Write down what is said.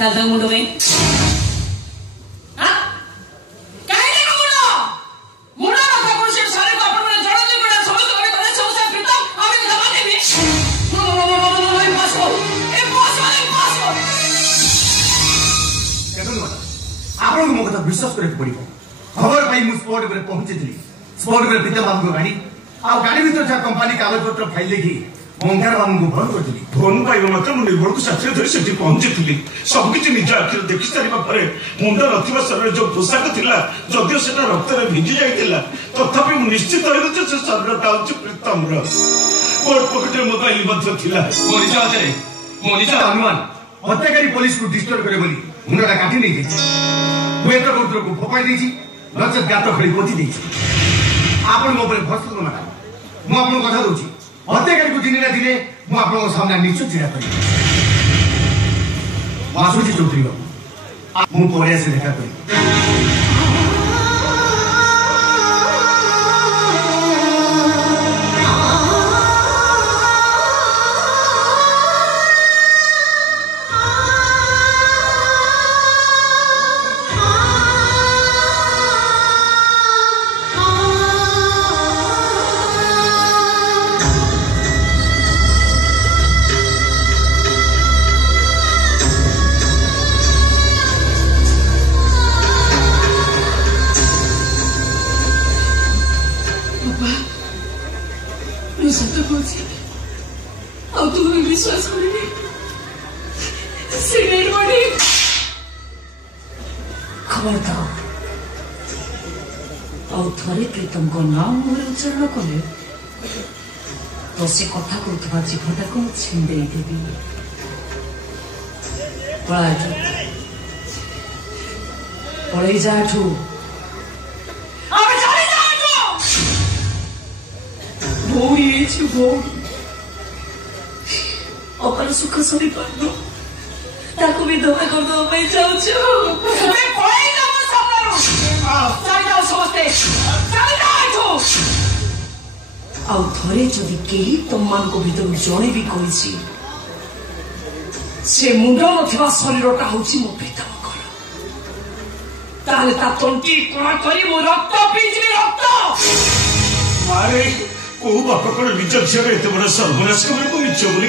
ताजा मुंडो में आपको मो कथा विश्वास करे पड़ो खबर पाई मु स्पॉट पर पहुंची स्पॉट पर पिता बाबू को गाड़ी आ गाड़ी भीतर जा कंपनी कागज पत्र फाइल देखी मंगार बाबू को फोन करथली फोन पाइबा मात्र मु निर्भर को साथी धरि सेठी पहुंचीथली सब किछि निज आखिर देखि सारिबा परे मुंड नथिबा शरीर जो पोशाक थिला जदियो सेटा रक्त रे भिजी जाइतिला तथापि मु निश्चित होइलो जे से शरीर टाउच प्रीतम रो कोट पॉकेट मोबाइल मध्य थिला मोनिजा अनुमान हत्याकारी पुलिस को डिस्टर्ब करे बोली मुंडा काटी नहीं वेत्र गोत्र को फोपाई देछि नचत गात खड़ी पोती देछि आपन मो पर भस्त न मु आपन कथा दोछि हत्याकारी को दिने ना दिने मु आपन सामने निश्चित छिड़ा करी मासुजी चौधरी बाबू मु परिया से देखा करी विश्वास खबरदार थे प्रीतम को नाम मोर उच्चारण कले तो से कथा कहूबा जीवटा को छिंदे देवी पड़े जाठू भौरी भौरी अपर सुख सरी पानो ताको भी धोखा कर दो मैं चाहूँ मैं पढ़ाई ना मैं सब करूँ चल जाओ समझते चल जाओ आउ थरे जदि केही तम्मान को भीतर जणे भी कहिछि से मुंड नथिबा शरीरटा होछि मो प्रीतम कर ताले ता तंटी कोना करी मो रक्त पीजि रक्त मारे को बाप को निज झियर एते बड़ सर्वनाश कर को मिछ बोली